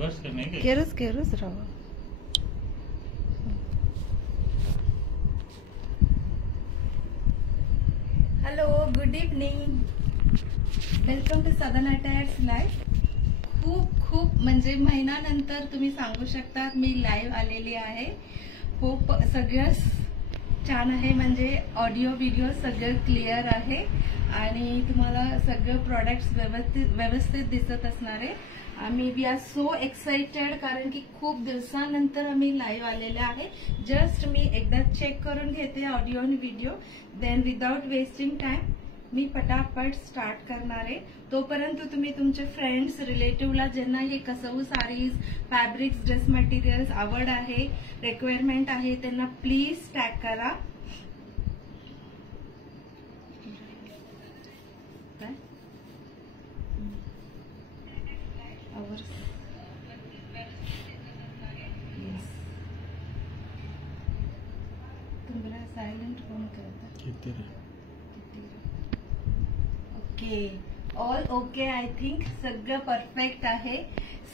बस करने के केरूस रहो. Hello, good evening. Welcome to Southern Attacks live. खूप म्हणजे महिन्यानंतर तुम्ही सांगू शकता मी लाईव्ह आलेली आहे. खूप सगळं छान आहे, म्हणजे ऑडिओ व्हिडिओ सगळं क्लिअर आहे आणि तुम्हाला सगळं प्रोडक्ट्स व्यवस्थित दिसत असणार आहे. वी आर सो एक्साइटेड, कारण की खूप दिवसानंतर आम्ही लाईव्ह आलेले आहे. जस्ट मी एकदा चेक करून घेते ऑडिओ आणि video, then without wasting time मी पटापट स्टार्ट करणार आहे. तोपर्यंत तुम्ही तुमचे फ्रेंड्स रिलेटिव्हला ज्यांना हे कसबू साडीज, फॅब्रिक्स, ड्रेस मटेरियल्स आवड आहे, रिक्वायरमेंट आहे, त्यांना प्लीज टॅग करा. तुम्हाला सायलेंट फोन करता. Okay, all okay. I think सगळं परफेक्ट आहे.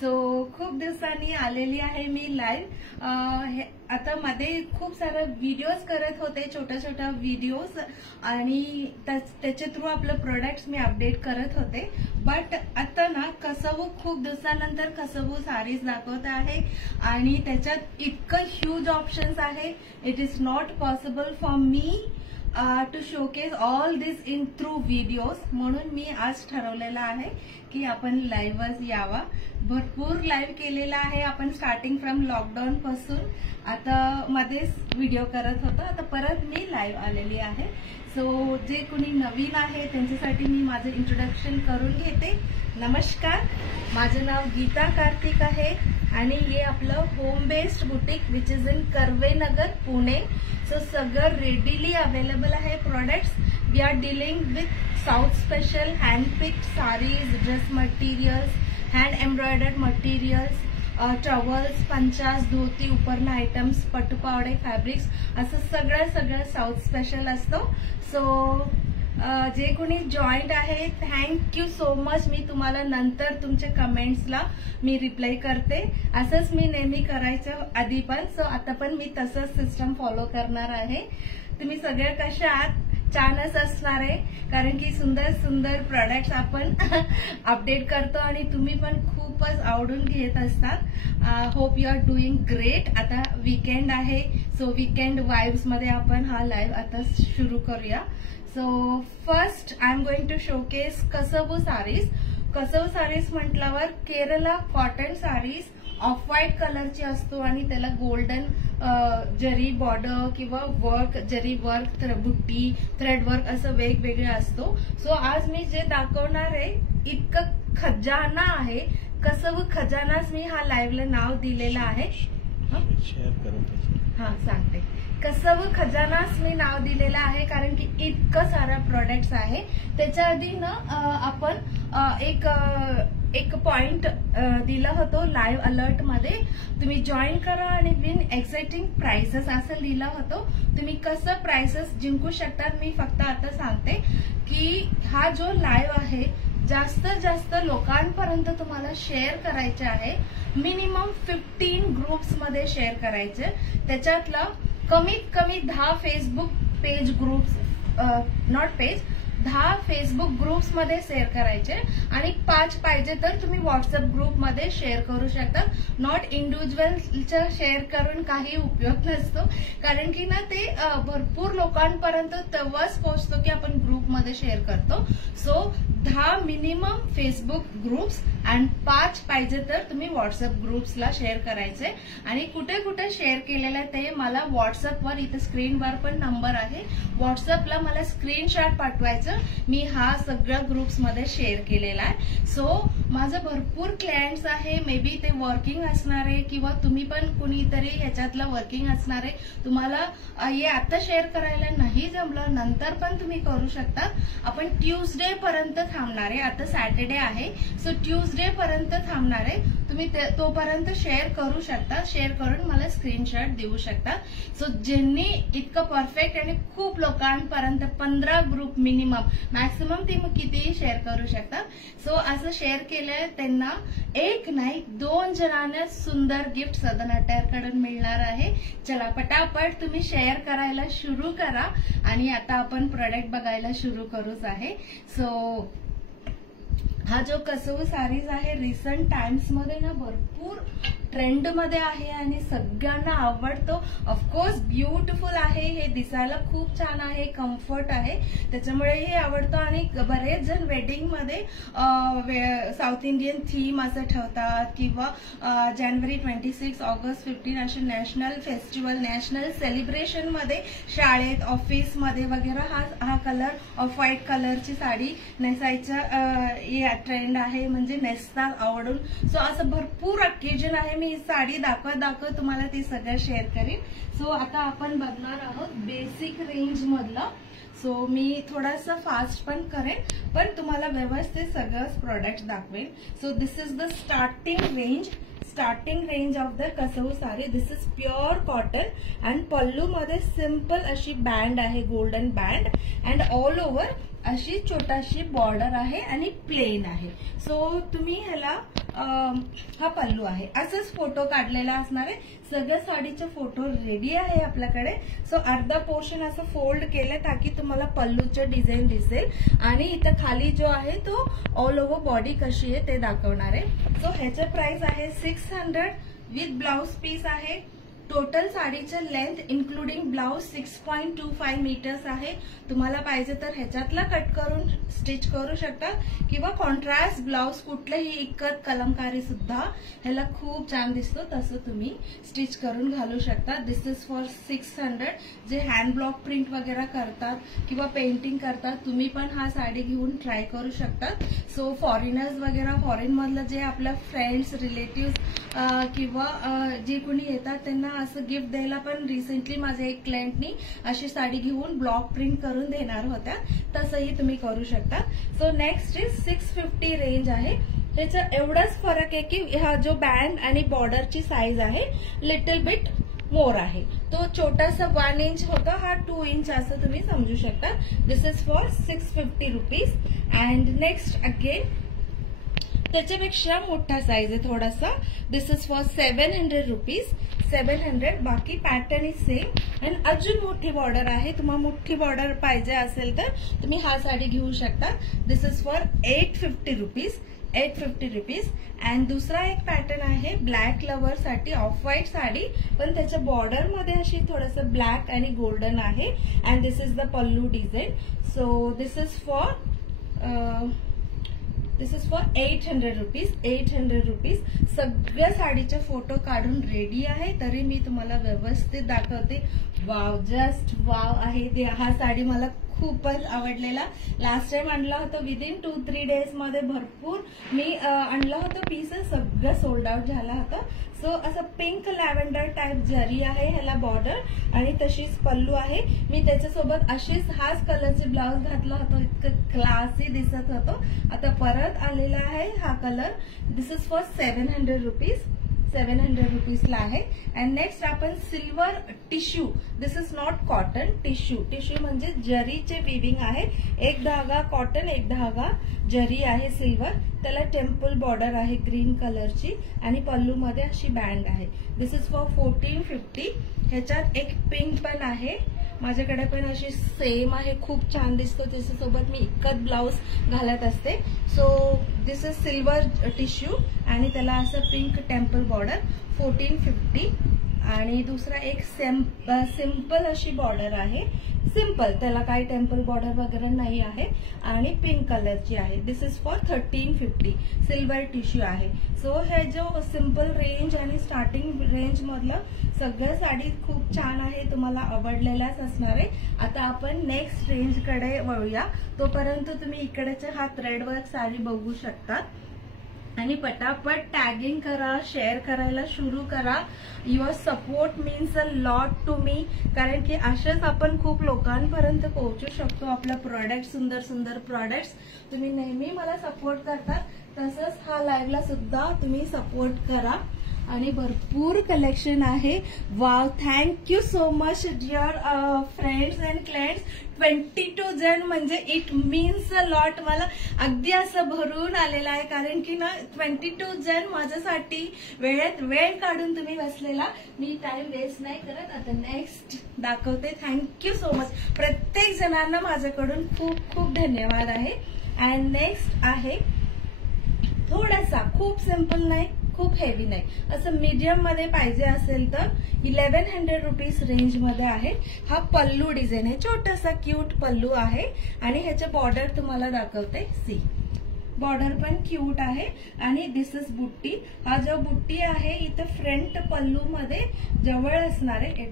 सो खूप दिवसांनी आलेली आहे मी लाईव्ह. आता मध्ये खूप सारे व्हिडिओज करत होते, छोट्या व्हिडिओज, आणि त्याच्या थ्रू आपलं प्रोडक्ट्स मी अपडेट करत होते. बट आता ना कसबू खूप दिवसानंतर कसबू साडीज दाखवत आहे आणि त्याच्यात इतकं ह्यूज ऑप्शन्स आहे. It is not possible for me to showcase all this in through videos. म्हणून मी आज ठरवलेलं आहे की आपण लाईव्हच यावा. भरपूर लाईव्ह केलेला आहे आपण स्टार्टिंग फ्रॉम लॉकडाऊन पासून. आता मध्येच व्हिडिओ करत होतो, आता परत मी लाईव्ह आलेली आहे. सो जे कोणी नवीन आहे त्यांच्यासाठी मी माझं इंट्रोडक्शन करून घेते. नमस्कार, माझं नाव गीता कार्तिक आहे आणि हे आपलं home based boutique which is in Karve Nagar, Pune. So सगळं रेडीली अवेलेबल आहे products. We are dealing with south special handpicked saris, dress materials, hand embroidered materials, towels, panchas, dhoti, उपरना आयटम्स, पटुपावडे, फॅब्रिक्स, असं सगळं साऊथ स्पेशल असतो. सो जे कोणी जॉईंट आहे थँक्यू सो मच. मी तुम्हाला नंतर तुमच्या कमेंट्सला मी रिप्लाय करते. असंच मी नेहमी करायचं आधी पण. सो आता पण मी तसंच सिस्टम फॉलो करणार आहे. तुम्ही सगळे कशा आहात? छानच असणार आहे, कारण की सुंदर प्रोडक्ट्स आपण अपडेट करतो आणि तुम्ही पण खूपच आवडून घेत असतात. Hope you are doing great. आता वीकेंड आहे, सो वीकेंड वाइब्स मध्ये आपण हा लाईव्ह आता सुरू करूया. So first I am going to showcase kasavu saris. Kasavu saris म्हटल्यावर Kerala cotton saris off white कलरची असतो आणि त्याला गोल्डन जरी बॉर्डर किंवा वर्क, जरी वर्क, बुट्टी, थ्रेड वर्क असं वेगवेगळे असतो. सो आज मी जे दाखवणार आहे इतकं खजाना आहे. कसबू खजानाच मी हा लाईव्हला नाव दिलेलं आहे. हा सांगते, कसबू खजानाच मी नाव दिलेलं आहे कारण की इतकं सारा प्रोडक्ट्स आहे. त्याच्या आधी ना आपण एक पॉइंट दिला होतो लाईव्ह अलर्ट मध्ये, तुम्ही जॉईन करा आणि विन एक्साइटिंग प्राइसेस असं लिहिलं होतं. तुम्ही कसं प्राइसेस जिंकू शकता मी फक्त आता सांगते की हा जो लाईव्ह आहे जास्तीत जास्त लोकांपर्यंत तुम्हाला शेअर करायचे आहे. मिनिमम 15 ग्रुप्स मध्ये शेअर करायचे. त्याच्यातलं कमीत कमी 10 Facebook page groups, not page, 10 Facebook groups मध्ये शेअर करायचे आणि 5 पाहिजे तर तुम्ही व्हॉट्सअप ग्रुप मध्ये शेअर करू शकता. नॉट इंडिव्हिज्युअलच्या शेअर करून काही उपयोग नसतो, कारण की ना ते भरपूर लोकांपर्यंत तेव्हाच पोहोचतो की आपण ग्रुप मध्ये शेअर करतो. सो 10 मिनिमम फेसबुक ग्रुप्स आणि 5 पाहिजे तर तुम्ही व्हॉट्सअप ग्रुप्सला शेअर करायचे. आणि कुठे कुठे शेअर केलेलं आहे ते मला व्हॉट्सअपवर, इथे स्क्रीनवर पण नंबर आहे, व्हॉट्सअपला मला स्क्रीनशॉट पाठवायचं. मी हा सगळ्या ग्रुप्स मध्ये शेअर केलेला आहे. सो माझं भरपूर क्लायंट्स आहे, मे बी ते वर्किंग असणार आहे किंवा तुम्ही पण कुणीतरी ह्याच्यातलं वर्किंग असणार आहे. तुम्हाला हे आता शेअर करायला नाही जमलं, नंतर पण तुम्ही करू शकता. आपण ट्यूजडे पर्यंत थांबणार आहे. आता सॅटर्डे आहे, सो ट्यूजडे पर्यंत थांबणार आहे. तुम्ही तोपर्यंत शेअर करू शकता. शेअर करून मला स्क्रीनशॉट देऊ शकता. सो ज्यांनी इतकं परफेक्ट आणि खूप लोकांपर्यंत 15 ग्रुप मिनिमम, मॅक्सिमम ते कितीही शेअर करू शकता. सो असं शेअर केलंय त्यांना एक नाही 2 जणांना सुंदर गिफ्ट सदन अटायर कडून मिळणार आहे. चला पटापट तुम्ही शेअर करायला सुरू करा आणि आता आपण प्रोडक्ट बघायला सुरू करूच आहे. सो हा जो कसव साडीज आहे रिसेंट टाइम्स मध्ये ना भरपूर ट्रेंड मध्ये आहे आणि सगळ्यांना आवडतो. ऑफकोर्स ब्युटिफुल आहे, हे दिसायला खूप छान आहे, कम्फर्ट आहे, त्याच्यामुळे हे आवडतं. आणि बरेच जण वेडिंग मध्ये साऊथ इंडियन थीम असं ठेवतात किंवा जानेवारी 26 ऑगस्ट 15 असे नॅशनल फेस्टिवल नॅशनल सेलिब्रेशन मध्ये शाळेत ऑफिस मध्ये वगैरे हा कलर ऑफ व्हाईट कलरची साडी नेसायचा ट्रेंड आहे, म्हणजे नेसतात आवडून. सो असं भरपूर ऑकेजन आहे. मी ही साडी दाखवत तुम्हाला ती सगळं शेअर करीन. सो आता आपण बघणार आहोत बेसिक रेंज मधलं. सो मी थोडासा फास्ट पण करेन पण तुम्हाला व्यवस्थित सगळं प्रोडक्ट दाखवेन. So this is the starting range of the kasavu sari. This is pure cotton and pallu मध्ये सिंपल अशी बँड आहे, golden band and all over अशी छोटाशी बॉर्डर आहे आणि प्लेन आहे. सो तुम्ही ह्याला हा पल्लू आहे, असंच फोटो काढलेला असणार आहे. सगळ्या साडीचे फोटो रेडी आहे आपल्याकडे. सो अर्धा पोर्शन असं फोल्ड केलं ताकी तुम्हाला पल्लूचं डिझाईन दिसेल आणि इथं खाली जो आहे तो ऑल ओव्हर बॉडी कशी आहे ते दाखवणार आहे. सो ह्याचं प्राइस आहे 600 विथ ब्लाउज पीस आहे. टोटल साडीचं लेंथ इन्क्लुडिंग ब्लाउज 6.25 मीटर्स आहे. तुम्हाला पाहिजे तर ह्याच्यातला कट करून स्टिच करू शकता किंवा कॉन्ट्रास्ट ब्लाउज कुठलेही इकत कलमकारी सुद्धा ह्याला खूप छान दिसतो तसं तुम्ही स्टिच करून घालू शकता. This is for 600. जे हँड ब्लॉक प्रिंट वगैरे करतात किंवा पेंटिंग करतात तुम्ही पण हा साडी घेऊन ट्राय करू शकता. सो फॉरेनर्स वगैरे फॉरेन मधलं जे आपल्या फ्रेंड्स रिलेटिव्ह किंवा जे कोणी येतात त्यांना असं गिफ्ट द्यायला पण रिसेंटली माझ्या एक क्लायंटनी अशी साडी घेऊन ब्लॉक प्रिंट करून देणार होत्या, तसंही तुम्ही करू शकता. सो नेक्स्ट इज 650 रेंज आहे. त्याचा एवढाच फरक आहे की हा जो बँड आणि बॉर्डरची साईज आहे लिटल बिट मोर आहे. तो छोटासा 1 इंच होता, हा 2 इंच असं तुम्ही समजू शकता. This is for 650 rupees. And next again त्याच्यापेक्षा मोठा साईज आहे थोडासा. This is for 700 rupees. 700. बाकी पॅटर्न इज सेम आणि अजून मोठी बॉर्डर आहे. तुम्हाला मोठी बॉर्डर पाहिजे असेल तर तुम्ही हा साडी घेऊ शकता. This is for 850 rupees. 850 rupees. And दुसरा एक पॅटर्न आहे ब्लॅक लवर साठी, ऑफ व्हाईट साडी पण त्याच्या बॉर्डर मध्ये अशी थोडंसं ब्लॅक आणि गोल्डन आहे. And this is the pallu design. So this is for 800 rupees. 800 rupees. सगळ्या साडीचे फोटो काढून रेडी आहे तरी मी तुम्हाला व्यवस्थित दाखवते. वाव, जस्ट वाव आहे. हा साडी मला खूपच आवडलेला. लास्ट टाइम आणला होता विदिन 2-3 डेज मध्ये भरपूर मी आणलं होतं पीसेस, सगळं सोल्ड आउट झाला होता. सो असं पिंक लॅव्हेंडर टाइप जरी आहे ह्याला बॉर्डर आणि तशीच पल्लू आहे. मी त्याच्यासोबत अशीच हाच कलरचे ब्लाउज घातला होता, इतकं क्लासी दिसत होतो. आता परत आलेला आहे हा colour. This is for 700 rupees. 700 रुपीजला आहे. अँड नेक्स्ट आपण silver tissue. This is not cotton, tissue. Tissue म्हणजे जरीचे विविंग आहे. एक धागा कॉटन, एक धागा जरी आहे सिल्वर. त्याला टेम्पल बॉर्डर आहे ग्रीन कलरची आणि पल्लू मध्ये अशी बँड आहे. This is for 1450. ह्याच्यात एक पिंक पण आहे माझ्याकडे पण अशी सेम आहे, खूप छान दिसतो. त्याच्यासोबत मी इकत ब्लाउज घालत असते. So this is silver tissue आणि त्याला असं पिंक टेम्पल बॉर्डर 1450. आणि दुसरा एक सिंपल अशी बॉर्डर आहे, सिंपल, त्याला काही टेम्पल बॉर्डर वगैरे नाही आहे आणि पिंक कलरची आहे. This is for 1350. Silver tissue आहे. सो हे जो सिंपल रेंज आणि स्टार्टिंग रेंज मधलं सगळ्या साडी खूप छान आहे, तुम्हाला आवडलेल्याच असणार आहे. आता आपण नेक्स्ट रेंज कडे वळूया. तोपर्यंत तुम्ही इकडेचे हा थ्रेडवर्क साडी बघू शकता आणि पटापट टॅगिंग करा, शेअर करायला सुरू करा. Your support means a lot to me, कारण की असेच आपण खूप लोकांपर्यंत पोहोचू शकतो. आपलं प्रॉडक्ट, सुंदर सुंदर प्रॉडक्ट्स तुम्ही नेहमी मला सपोर्ट करता, तसंच हा लाईव्हला सुद्धा तुम्ही सपोर्ट करा. आणि भरपूर कलेक्शन आहे. Wow, thank you so much dear friends and clients. 22 जण म्हणजे इट मीन्स अ लॉट. मला अगदी असं भरून आलेलं आहे, कारण की ना 22 जण माझ्यासाठी वेळेत वेळ काढून तुम्ही बसलेला. मी टाइम वेस्ट नाही करत. आता नेक्स्ट दाखवते. Thank you so much. प्रत्येक जणांना माझ्याकडून खूप खूप धन्यवाद आहे. अँड नेक्स्ट आहे थोडासा, खूप सिंपल नाही, खूप हेवी नाही, असं मीडियम मध्ये पाहिजे असेल तर 1100 रुपीज रेंज मध्ये आहे. हा पल्लू डिझाईन आहे, छोटासा क्यूट पल्लू आहे. आणि ह्याचे बॉर्डर तुम्हाला दाखवते. सी, बॉर्डर पण क्यूट आहे. आणि दिस इज बुट्टी. हा जो बुट्टी आहे इथं फ्रंट पल्लू मध्ये जवळ असणार आहे.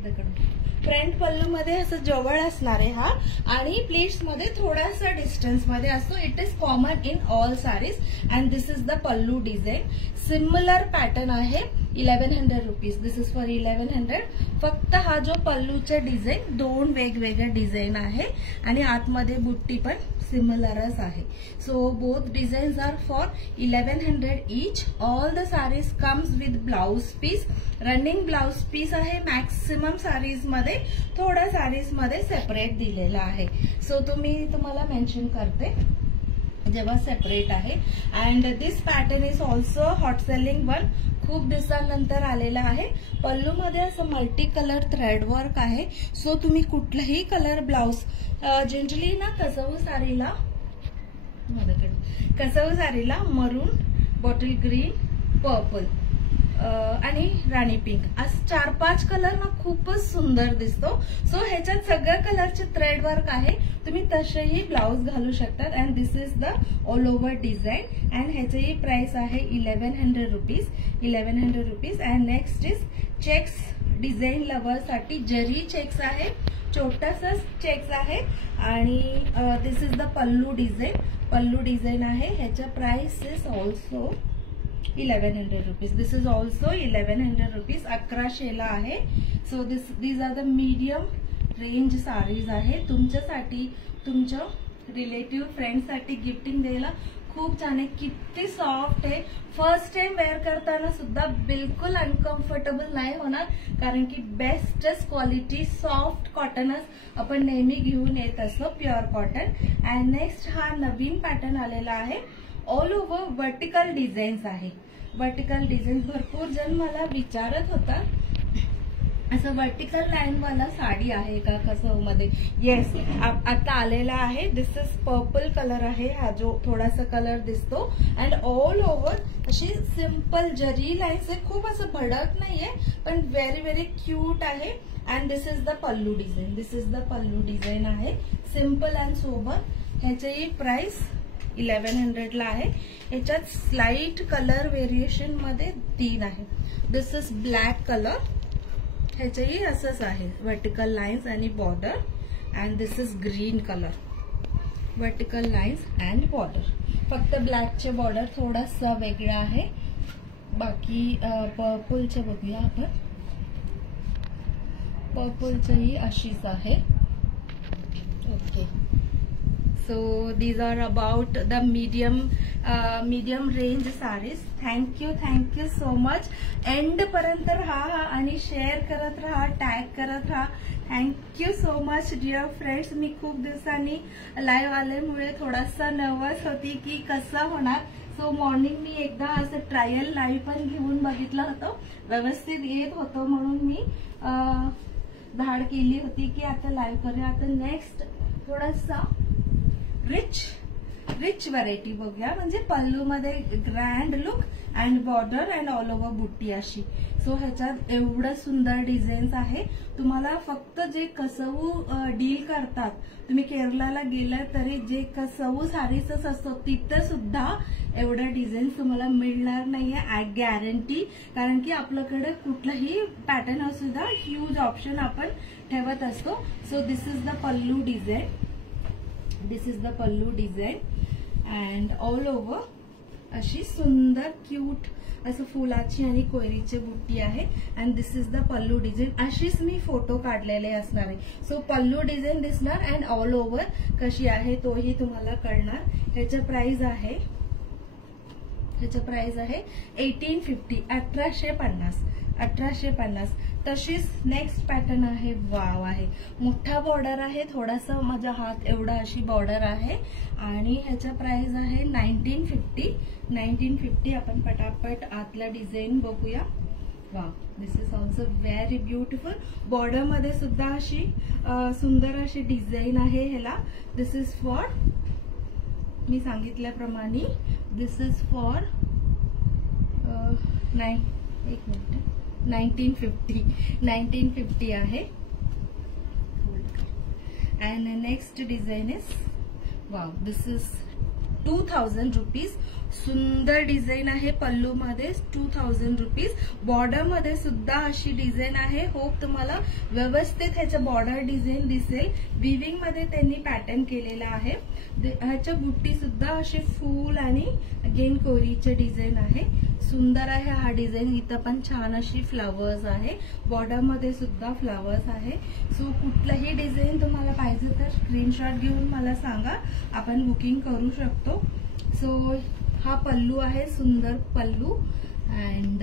फ्रंट पल्लू मध्ये असं जवळ असणार आहे हा. आणि प्लीट्स मध्ये थोडासा डिस्टन्स मध्ये असतो. It is common in all sarees. And this is the pallu design. Similar pattern आहे. 1100 रुपीज. This is for 1100. फक्त हा जो पल्लूचे डिझाईन 2 वेगवेगळे डिझाईन आहे. आणि आतमध्ये बुट्टी पण सिमिलरच आहे. So both designs are for 1100 each. All the saris comes with blouse piece. Running blouse piece आहे. मॅक्सिमम साडीज मध्ये, थोड्या साडीज मध्ये सेपरेट दिलेला आहे. सो तुम्हाला मेन्शन करते जेव्हा सेपरेट आहे. And this pattern is also hot selling one. खूप दिवसांनंतर आलेला आहे. पल्लू मध्ये असं मल्टी कलर थ्रेड वर्क आहे. सो तुम्ही कुठलाही कलर ब्लाउज, जनरली ना कसव साडीला मरून, बॉटल ग्रीन, पर्पल आणि राणी पिंक असं 4-5 कलर ना खूपच सुंदर दिसतो. सो ह्याच्यात सगळ्या कलरचे थ्रेड वर्क आहे. तुम्ही तसेही ब्लाउज घालू शकतात. And this is the all over design. And ह्याची प्राइस आहे 1100 rupees. 1100 rupees. And next is checks. Design lover साठी जरी चेक्स आहे, छोटासा चेक्स आहे. आणि this is the pallu design. Pallu design आहे. ह्याच्या price is also 1100 rupees. This is also 1100 rupees. 1100ला आहे. So these are the medium range saris आहे. तुमच्यासाठी, तुमच्या रिलेटिव्ह फ्रेंडसाठी गिफ्टिंग द्यायला खूप छान आहे. किती सॉफ्ट आहे. फर्स्ट टाइम वेअर करताना सुद्धा बिलकुल अनकम्फर्टेबल नाही होणार, कारण की बेस्टच क्वालिटी सॉफ्ट कॉटनच आपण नेहमी घेऊन येत असतो, प्युअर कॉटन. अँड नेक्स्ट हा नवीन पॅटर्न आलेला आहे. ऑल ओव्हर वर्टिकल डिझाईन्स आहे. वर्टिकल डिझाईन्स भरपूर जण मला विचारत होता, असं वर्टिकल लाईन वाला साडी आहे का कसं मध्ये. येस, आता आलेला आहे. दिस इज पर्पल कलर आहे. हा जो थोडासा कलर दिसतो. अँड ऑल ओव्हर अशी सिंपल जरी लाईन्स आहे. खूप असं भडक नाहीये, पण व्हेरी व्हेरी क्यूट आहे. And this is the pallu design. This is the pallu design आहे. Simple and sober. ह्याची प्राइस 1100ला आहे. ह्याच्यात स्लाइट कलर व्हेरिएशन मध्ये 3 आहे. This is black colour. ह्याचंही असंच आहे, वर्टिकल लाईन्स आणि border. And this is green colour. Vertical lines and border. फक्त ब्लॅकचे बॉर्डर थोडासा वेगळा आहे. बाकी पर्पलचे बघूया आपण. पर्पलचंही अशीच आहे. Okay. So these are about the medium range sarees. Thank you so much. End पर्यंत राहा आणि शेअर करत राहा, टॅग करत राहा. Thank you so much dear friends. मी खूप दिवसांनी लाईव्ह आल्यामुळे थोडासा नर्वस होती की कसं होणार. सो मॉर्निंग मी एकदा असं ट्रायल लाईव्ह पण घेऊन बघितलं होतं, व्यवस्थित येत होतं, म्हणून मी धाड केली होती की आता लाईव्ह करूया. आता नेक्स्ट थोडासा रिच व्हरायटी बघूया. म्हणजे पल्लू मध्ये grand look and border and all over बुट्टी अशी. सो ह्याच्यात एवढं सुंदर डिझाईन्स आहे. तुम्हाला फक्त जे कसवू डील करतात, तुम्ही केरळला गेलात तरी जे कसवू साडीच असतो तिथं सुद्धा एवढं डिझाईन्स तुम्हाला मिळणार नाहीये, आय गॅरंटी. कारण की आपल्याकडे कुठलाही पॅटर्न सुद्धा ह्यूज ऑप्शन आपण ठेवत असतो. So this is the pallu design. This is the pallu design and all over अशी सुंदर क्यूट असं फुलाची आणि कोयरीची बुट्टी आहे. And this is the pallu design. अशीच मी फोटो काढलेले असणार आहे. सो पल्लू डिझाईन दिसणार अँड ऑल ओव्हर कशी आहे तोही तुम्हाला कळणार. ह्याचं प्राइस आहे ह्याचं प्राइस आहे 1850, 1850, 1850. तशीच नेक्स्ट पॅटर्न आहे, वाव आहे, मोठा बॉर्डर आहे, थोडासा माझा हात एवढा अशी बॉर्डर आहे आणि ह्याचा प्राइस आहे 1950, 1950. आपण पटापट आतला डिझाईन बघूया. Wow, this is also very beautiful. Border मध्ये सुद्धा अशी सुंदर अशी डिझाईन आहे ह्याला. दिस इज फॉर, मी सांगितल्याप्रमाणे दिस इज फॉर 1950 आहे. And next design is, wow, this is 2000 rupees. सुंदर डिझाईन आहे. पल्लू मध्ये 2000 रुपीज. बॉर्डर मध्ये सुद्धा अशी डिझाईन आहे. होप तुम्हाला व्यवस्थित ह्याचं बॉर्डर डिझाईन दिसेल. विविंग मध्ये त्यांनी पॅटर्न केलेला आहे. ह्याच्या बुट्टी सुद्धा अशी फूल आणि अगेन कोरीचे डिझाईन आहे. सुंदर आहे हा डिझाईन. इथं पण छान अशी फ्लावर्स आहे. बॉर्डर मध्ये सुद्धा फ्लावर्स आहे. सो कुठलंही डिझाईन तुम्हाला पाहिजे तर स्क्रीनशॉट घेऊन मला सांगा, आपण बुकिंग करू शकतो. सो हा पल्लू आहे, सुंदर पल्लू. अँड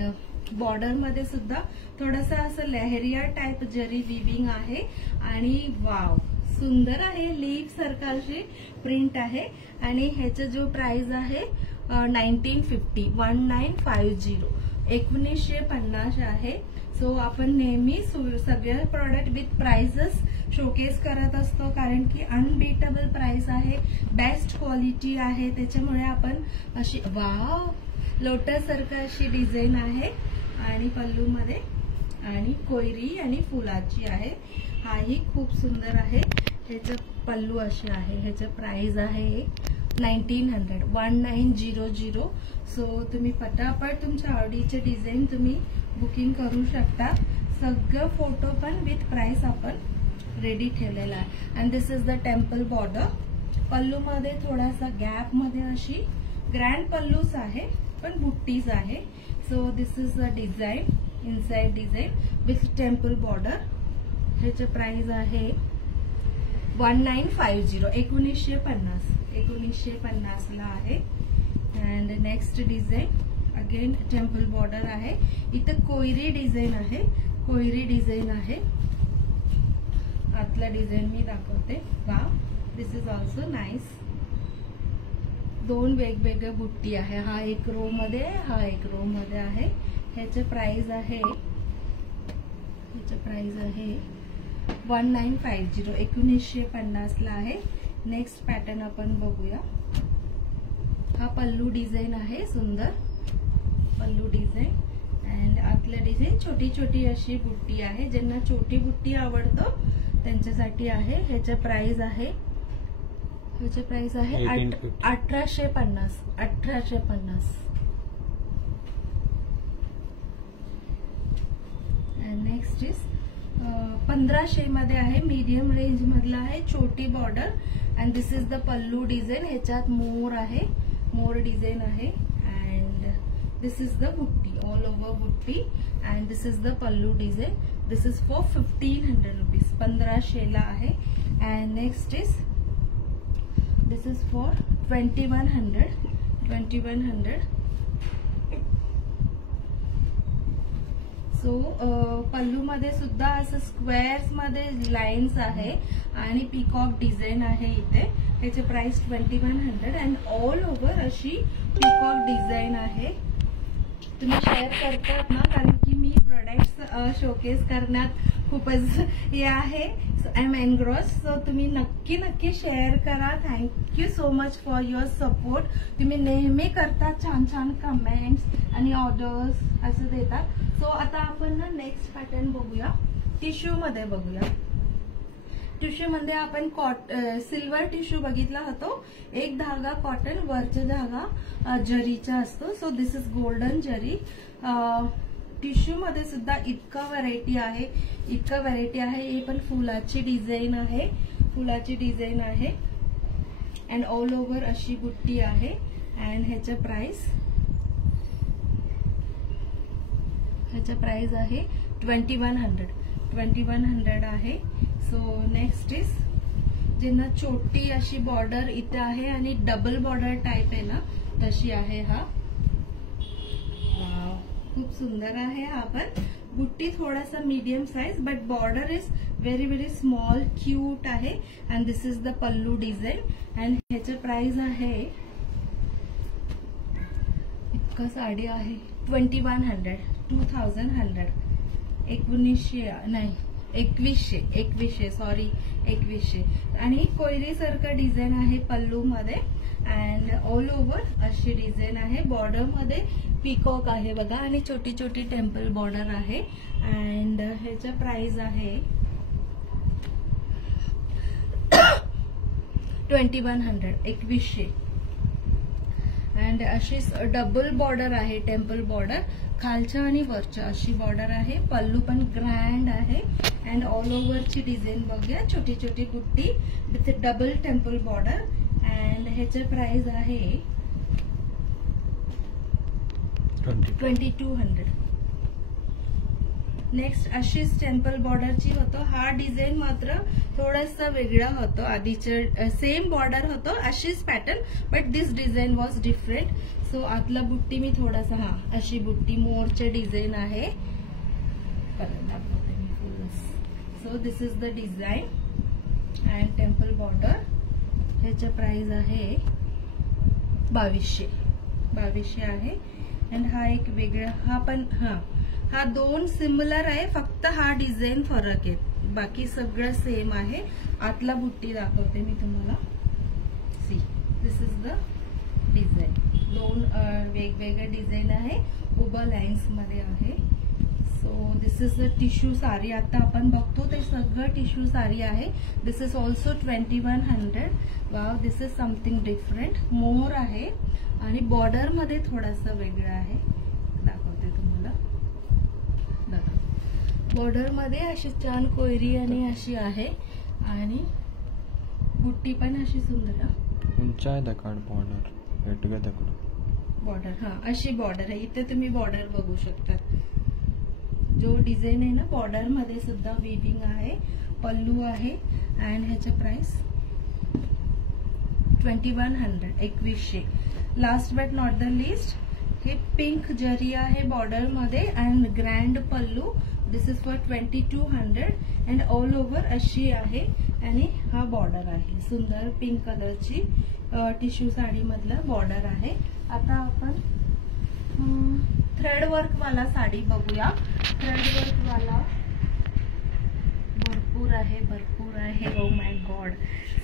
बॉर्डर मध्ये सुद्धा थोडंसं असं लेहरिया टाइप जरी विविंग आहे आणि वाव, सुंदर आहे. लीफ सारखा अशी प्रिंट आहे आणि ह्याचा जो प्राइस आहे 1950, 1950, 1950 आहे. सो आपण नेहमी सगळे प्रोडक्ट विथ प्राइसेस शोकेस करत असतो, कारण की अनबीटेबल प्राइस आहे, बेस्ट क्वालिटी आहे. त्याच्यामुळे आपण अशी वाव, लोटस सारखं अशी डिझाईन आहे आणि पल्लू मध्ये आणि कोयरी आणि फुलाची आहे. हाही खूप सुंदर आहे. ह्याचं पल्लू अशी आहे. ह्याचं प्राइस आहे 1900, 1900. सो तुम्ही पटापट तुमच्या आवडीचे डिझाईन तुम्ही बुकिंग करू शकता. सगळं फोटो पण विथ प्राइस आपण रेडी ठेवलेला आहे. And this is the temple border. Pallu मध्ये थोडासा गॅप मध्ये अशी ग्रँड पल्लूच आहे पण बुट्टीज आहे. So this is the design, inside design with temple border. ह्याचे प्राइस आहे 1950, 1950, 1950 ला आहे. And next design again temple border आहे. इथं कोयरी डिझाईन आहे, कोयरी डिझाईन आहे. आतला डिझाईन मी दाखवते. Wow, this is also nice. दोन वेगवेगळे बुट्टी आहे. हा एक रो मध्ये, हा एक रो मध्ये आहे. ह्याचे प्राइस आहे, ह्याचे प्राइस आहे 1950, 1950 ला आहे. नेक्स्ट पॅटर्न आपण बघूया. हा पल्लू डिझाईन आहे, सुंदर पल्लू डिझाईन. अँड आतल्या डिझाईन छोटी छोटी अशी बुट्टी आहे. ज्यांना छोटी बुट्टी आवडतो त्यांच्यासाठी आहे. ह्याचे प्राइस आहे, ह्याचे प्राइस आहे 1850, 1850. नेक्स्ट इज 1500 मध्ये आहे. मीडियम रेंज मधला आहे. छोटी border. And this is the pallu design. ह्याच्यात मोर आहे, मोर डिझाईन आहे. And this is the butti, all over butti. And this is the pallu design. This is for 1500 rupees, 1500 ला आहे. And next is, this is for 2100, 2100. So pallu मध्ये सुद्धा असं स्क्वेअर्स मध्ये लाईन्स आहे आणि पीकॉक डिझाईन आहे इथे. त्याचे प्राइस 2100. अँड ऑल ओव्हर अशी पीकॉक डिझाईन आहे. तुम्ही शेअर करतात ना, कारण की मी प्रोडक्ट्स शोकेस करण्यात खूपच हे आहे. I am engross. सो तुम्ही नक्की नक्की शेअर करा. Thank you so much for your support. तुम्ही नेहमी करता छान छान कमेंट्स आणि ऑर्डर्स असं देतात. सो आता आपण ना नेक्स्ट पॅटर्न बघूया. टिश्यू मध्ये बघूया. टिश्यू मध्ये आपण सिल्वर टिश्यू बघितला होतो. एक धागा कॉटन, वरचा धागा जरीचा असतो. सो दिस इज गोल्डन जरी. टिश्यू मध्ये सुद्धा इतका व्हरायटी आहे, इतका व्हरायटी आहे. हे पण फुलाची डिझाईन आहे, फुलाची डिझाईन आहे. अँड ऑल ओव्हर अशी बुट्टी आहे. अँड ह्याचं प्राइस, ह्याचं प्राइस आहे 2100, 2100 आहे. सो नेक्स्ट इज, ज्यांना छोटी अशी बॉर्डर इथे आहे आणि डबल बॉर्डर टाइप आहे ना, तशी आहे. हा सुंदर आहे हा पण. बुट्टी थोडासा medium size but border is very very small cute आहे. And this is the pallu design and ह्याचं प्राइस आहे, इतका साडी आहे 2100, 2100, 1900 नाही 2100 सॉरी 2100. आणि कोयरी सारखं डिझाईन आहे पल्लू मध्ये अँड ऑल ओव्हर अशी डिझाईन आहे. बॉर्डर मध्ये पीकॉक आहे बघा आणि छोटी छोटी टेम्पल बॉर्डर आहे. अँड ह्याचा प्राइस आहे 2100, 2100. अँड अशी डबल बॉर्डर आहे, टेम्पल बॉर्डर खालच्या आणि वरच्या अशी बॉर्डर आहे. पल्लू पण ग्रँड आहे अँड ऑल ओव्हरची डिझाईन बघूया. छोटी छोटी बुट्टी with double temple border and ह्याचं प्राइस आहे 2200. नेक्स्ट अशीच टेम्पल बॉर्डरची होतो. हा डिझाईन मात्र थोडासा वेगळा होतो. आधीचं सेम बॉर्डर होतो अशीच pattern but this design was different. So आतला बुट्टी मी थोडासा अशी बुट्टी मोरचे डिझाईन आहे. दाखवते मी full. So this is the design and temple border. ह्याचा प्राइस आहे 2200 आहे. अँड हा एक वेगळा, हा पण हा दोन सिमिलर आहे, फक्त हा डिझाईन फरक आहे, बाकी सगळं सेम आहे. आतला बुट्टी दाखवते मी तुम्हाला. See this is the design. दोन वेगवेगळे डिझाईन आहे, उभं लाईन्स मध्ये आहे. So this is the tissue sari. आता आपण बघतो ते सगळं टिश्यू साडी आहे. This is also 2100. Wow, this is something different. मोर आहे आणि बॉर्डर मध्ये थोडासा वेगळा आहे. दाखवते तुम्हाला. बॉर्डर मध्ये अशी छान कोयरी आणि अशी आहे आणि बुट्टी पण अशी सुंदर बॉर्डर. अशी बॉर्डर आहे. इथे तुम्ही बॉर्डर बघू शकता. जो डिझाईन आहे ना बॉर्डर मध्ये सुद्धा विविंग आहे. पल्लू आहे अँड ह्याचा price 2100, 2100. Last but not the list, हे पिंक जरी आहे बॉर्डर मध्ये and grand pallu. This is for 2200 and all over अशी आहे आणि हा बॉर्डर आहे. सुंदर पिंक कलरची टिश्यू साडी मधला बॉर्डर आहे. आता आपण थ्रेड वर्क वाला साडी बघूया. थ्रेड वर्क वाला भरपूर आहे. Oh my god.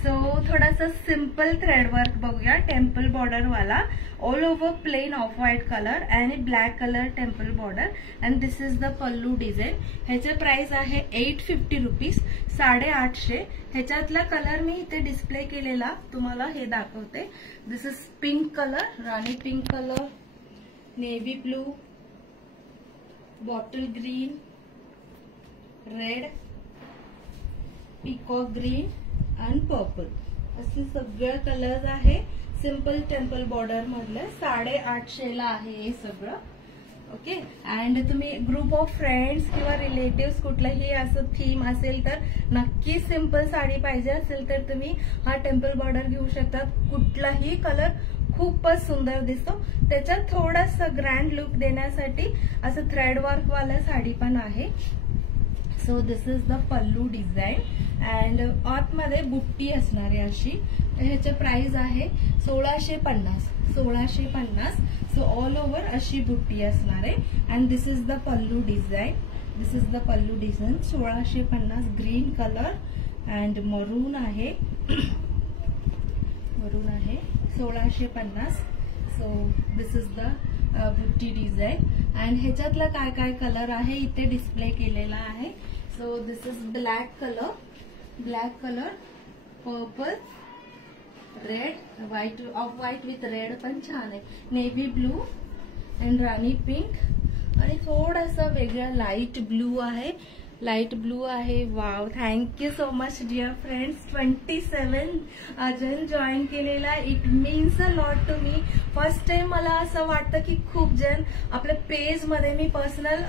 सो थोडासा सिंपल थ्रेड वर्क बघूया. टेम्पल बॉर्डर वाला, all over plain off white colour आणि black colour temple border and this is the pallu design. ह्याचं प्राइस आहे 850 रुपीज, 850. ह्याच्यातला कलर मी इथे डिस्प्ले केलेला तुम्हाला हे दाखवते. दिस इज पिंक कलर, राणी pink colour, navy blue, bottle green, red, peacock green आणि पर्पल असे सगळे कलर्स आहे. सिंपल टेम्पल बॉर्डर मधलं 850 ला आहे हे सगळं. ओके. अँड तुम्ही ग्रुप ऑफ फ्रेंड्स किंवा रिलेटिव्स कुठलंही असं थीम असेल तर नक्की सिंपल साडी पाहिजे असेल तर तुम्ही हा टेम्पल बॉर्डर घेऊ शकता. कुठलाही कलर खूपच सुंदर दिसतो. त्याच्यात थोडासा ग्रँड लुक देण्यासाठी असं थ्रेड वर्क वाला साडी पण आहे. So this is the pallu design and आतमध्ये बुट्टी असणार आहे अशी. ह्याचं प्राइस आहे 1650. सो ऑल ओव्हर अशी बुट्टी असणार आहे and this is the pallu design. 1650. Green colour and maroon आहे 1650. So this is the butti design and ह्याच्यातला काय काय कलर आहे इथे डिस्प्ले केलेला आहे. So this is black colour, purple, red, white, off white with red पण छान आहे, navy blue and rani pink आणि थोडासा वेगळा लाईट ब्लू आहे लाईट ब्लू आहे. Wow, thank you so much dear friends. 27 जण जॉईन केलेला. It means a lot to me. First time मला असं वाटतं की खूप जण आपल्या पेजमध्ये, मी पर्सनल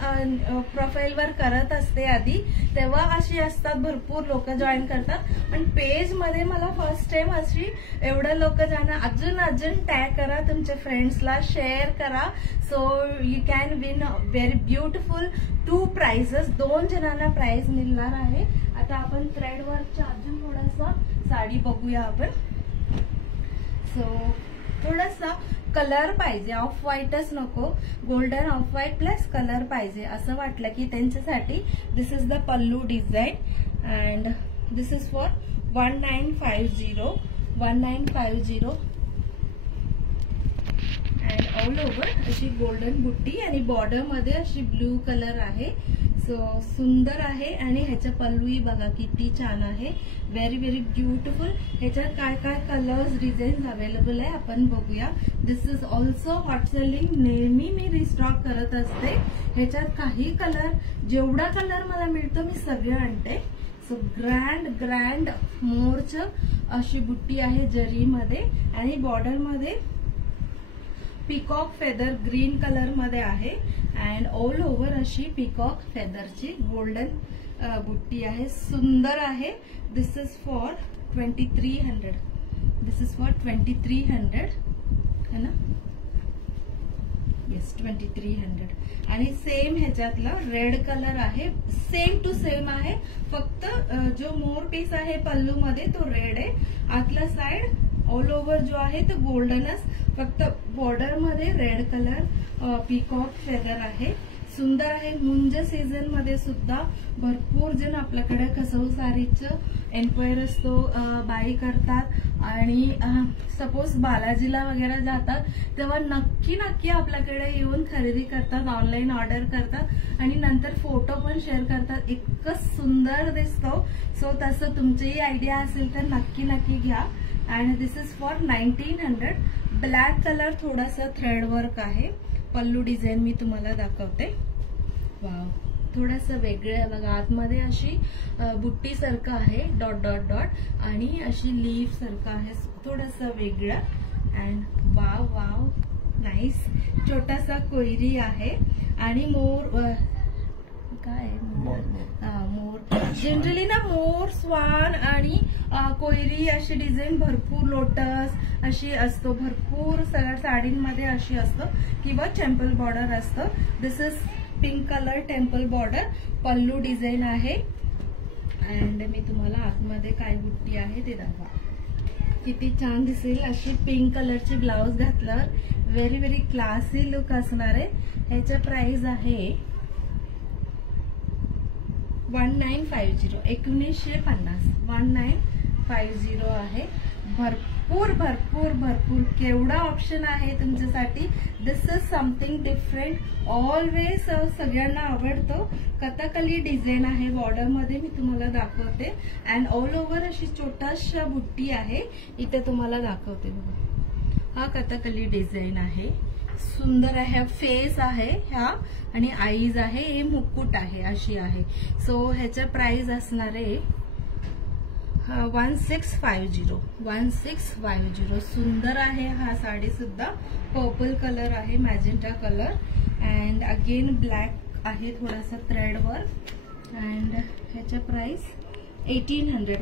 प्रोफाईलवर करत असते आधी, तेव्हा अशी असतात भरपूर लोक जॉईन करतात, पण पेजमध्ये मला फर्स्ट टाइम अशी एवढं लोक जाणं. अजून टॅग करा तुमच्या फ्रेंड्सला, शेअर करा. So you can win very beautiful 2 prizes. 2 जणांना प्राइज मिळणार आहे. आता आपण थ्रेड वर्कचा अजून थोडासा साडी बघूया आपण. सो थोडासा कलर पाहिजे, ऑफ व्हाईटच नको, golden off white plus colour पाहिजे असं वाटलं की त्यांच्यासाठी this is the pallu design and this is for 1950 1950 and all over अशी गोल्डन बुट्टी आणि बॉर्डर मध्ये अशी ब्लू कलर आहे. सो सुंदर आहे. आणि ह्याच्या पल्लूही बघा किती छान आहे. Very very beautiful. ह्याच्यात काय काय कलर्स डिझाईन अवेलेबल आहे आपण बघूया. दिस इज ऑल्सो हॉट सेलिंग. नेहमी मी रिस्टॉक करत असते. ह्याच्यात काही कलर, जेवढा कलर मला मिळतो मी सगळे आणते. सो ग्रँड मोरच अशी बुट्टी आहे जरीमध्ये आणि बॉर्डर मध्ये पिकॉक फेदर ग्रीन कलर मध्ये आहे अँड ऑल ओव्हर अशी पिकॉक फेदरची गोल्डन बुट्टी आहे. सुंदर आहे. This is for 2300. This is for 2300 है ना. येस 2300. आणि सेम ह्याच्यातला रेड कलर आहे. सेम टू सेम आहे. फक्त जो मोर पीस आहे पल्लू मध्ये तो रेड आहे. आतला साइड ऑल ओव्हर जो आहे तो गोल्डनच. फक्त बॉर्डर मध्ये रेड कलर पिकॉक फेदर आहे. सुंदर आहे. मुंज सीझन मध्ये सुद्धा भरपूर जण आपल्याकडे कसव साडीचं एन्क्वायर असतो, बाई करतात आणि सपोज बालाजीला वगैरे जातात तेव्हा नक्की आपल्याकडे येऊन खरेदी करतात, ऑनलाईन ऑर्डर करतात आणि नंतर फोटो पण शेअर करतात. इतकं सुंदर दिसतो. सो तसं तुमचीही आयडिया असेल तर नक्की घ्या. And this is for 1900. Black colour थोडासा थ्रेड वर्क आहे. पल्लू डिझाईन मी तुम्हाला दाखवते. वाव, थोडंसं वेगळं आहे बघा. आतमध्ये अशी बुट्टी सारखं आहे, डॉट डॉट डॉट आणि अशी लीफ सारखं आहे, थोडंसं वेगळं. And wow nice. छोटासा कोयरी आहे आणि मोर काय मोर जनरली ना मोर, स्वान आणि कोयरी अशी डिझाईन भरपूर, लोटस अशी असतो भरपूर सगळ्या साडींमध्ये अशी असतं किंवा टेम्पल बॉर्डर असतं. This is pink colour temple border. Pallu design आहे अँड मी तुम्हाला आतमध्ये काय बुट्टी आहे ते दाखवा. किती छान दिसेल. अशी पिंक कलरची ब्लाउज घातल्यावर व्हेरी व्हेरी क्लासी लुक असणार आहे. ह्याचा प्राइस आहे 1950. 1950. 1950 आहे. भरपूर केवढा ऑप्शन आहे तुमच्यासाठी. दिस इज समथिंग डिफरंट. ऑलवेज सगळ्यांना आवडतो. कथकली डिझाईन आहे. बॉर्डर मध्ये मी तुम्हाला दाखवते अँड ऑल ओव्हर अशी छोटाशा बुट्टी आहे. इथे तुम्हाला दाखवते बघा. हा कथकली डिझाईन आहे. सुंदर आहे. फेस आहे ह्या आणि आईज आहे. हे मुकुट आहे अशी आहे. सो ह्याचा प्राइस असणार आहे 1650. 1650. सुंदर आहे. हा साडी सुद्धा पर्पल कलर आहे, magenta colour and again black आहे थोडासा थ्रेड वर्क अँड ह्याचा price 1800.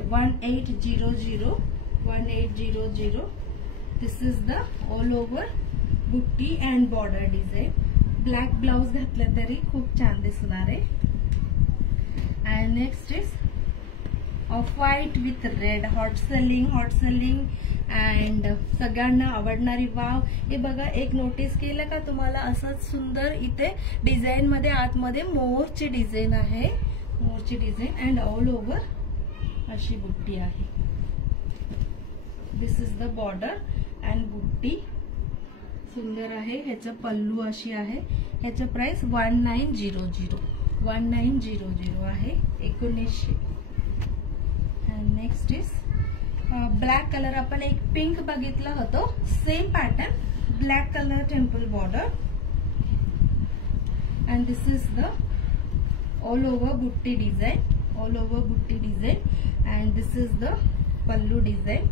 1800. 1800. This is the all over butti and border design. Black blouse घातलं तरी खूप छान दिसणार आहे. And next is off white with red. Hot selling and सगळ्यांना आवडणारी. वाव, हे बघा. एक नोटीस केलं का तुम्हाला असंच सुंदर इथे डिझाईन मध्ये आतमध्ये मोरची डिझाईन आहे. मोरची डिझाईन अँड ऑल ओव्हर अशी बुट्टी आहे. This is the border and बुट्टी. सुंदर आहे. ह्याचं पल्लू अशी आहे. ह्याचं प्राइस 1900. 1900 आहे. 1900. Next is black colour. आपण एक पिंक बघितला होतो. Same pattern, black colour temple border and this is the all over बुट्टी डिझाईन, ऑल ओव्हर बुट्टी design and this is the pallu design